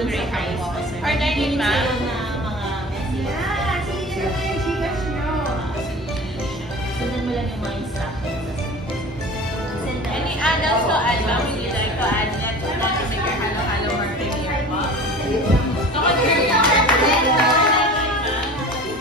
Mambo Gray Rice. Order din ba? Yeah, sige na yung Gcash nyo. Sundan mo lang yung mga instructions. Any adults to add, ma'am? Would you like to add that to make your halo-halo more premium po? To confirm yung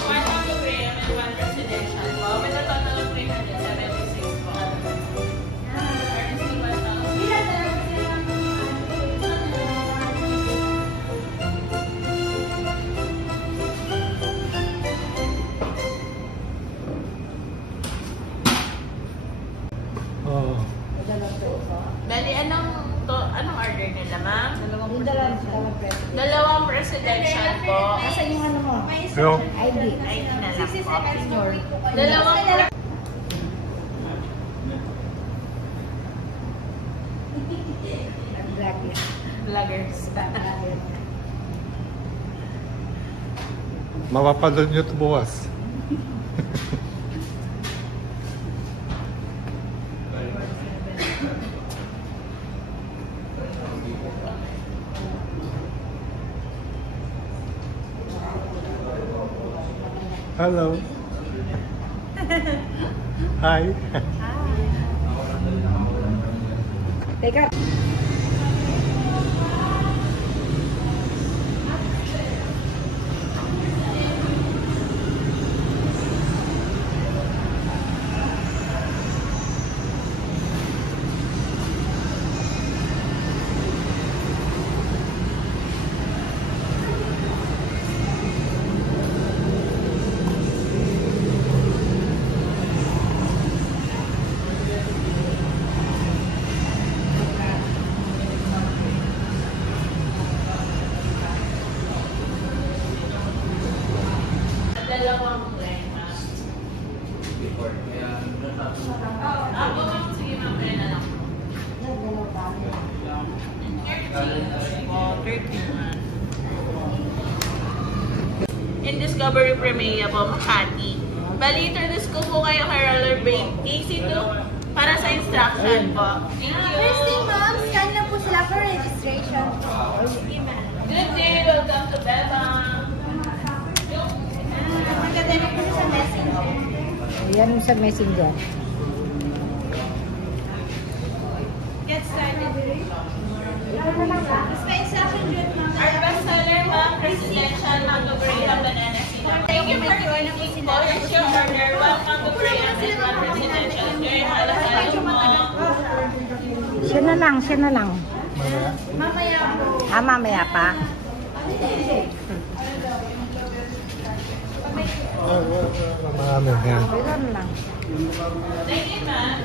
one Mambo Gray and one Presidential po with a total of 376 po. Bali, anong order nila, ma'am? Dalawang presidential po. Asan yung ano mo? Hello. ID. ID na lang po. Senior. Dalawang vloggers. Mapapanood nyo ito bukas. Hello. Hi. Teka. Dalawang line, ma'am. Ako, ma'am. Sige, ma'am. Kaya na lang. 13. In Discovery Premier po, Makati. Bali, introduce ko po kayo kay Rollerblade KC2 para sa instruction po. Thank you. First thing, ma'am, scan na po sila for registration. Sige, ma'am. Good day. Welcome to Bebang. Maganda na po sa messenger. Ayan yung sa messenger. Get started. Ikaw na lang ba? Mas may instruction dyan, ma'am. Our best seller, ma'am, Presidential Mango Gray and Banana Sinap. Thank you for joining us po. Here's your order. One Mango Gray and one Presidential. Gray, halo-halo mo. Siya na lang, siya na lang. Mamaya po. Ah, mamaya pa. Marami yan. Ilan lang. Thank you, ma'am.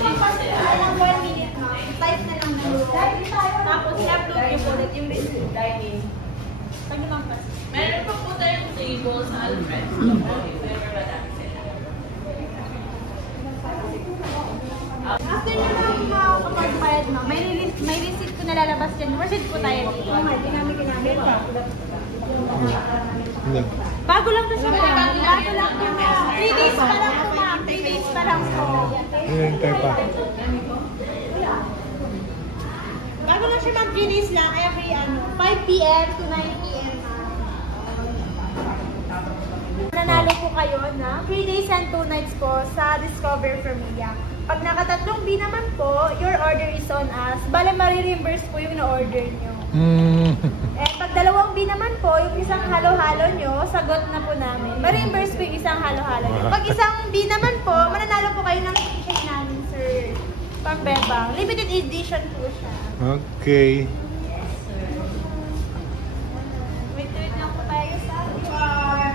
Ang pa sila. 1 minute, ma'am. 5 na lang na. Tapos, i-upload niyo po ulit yung receipt. Pag naman pa. Meron pa po tayong table sa Alfred. If ever madami sila. After nyo lang kapag-bayad, ma'am, may receipt ko nalalabas dyan. Receipt po tayo dito. Hindi namin ginamit pa. Hindi. Bago lang to siya, ma'am. Bago lang po, ma'am. 3 days pa lang po, ma'am. 3 days pa lang po. Hintay pa. Bago lang siya, ma'am. 3 days lang. Every 5 p.m. to 9 p.m. Nanalo po kayo na 3 days and 2 nights po sa Discover Familia. Pag nakatatlong B naman po, your order is on us. Bale, marireimburse po yung na-order nyo. Eh, pag dalawang B naman po, yung isang halo-halo nyo, sagot na po namin. Marireimburse po yung isang halo-halo nyo. Pag isang B naman po, mananalo po kayo ng t-shirt namin, sir. Pambebang. Limited edition po siya. Okay. Wait lang po tayo sa QR.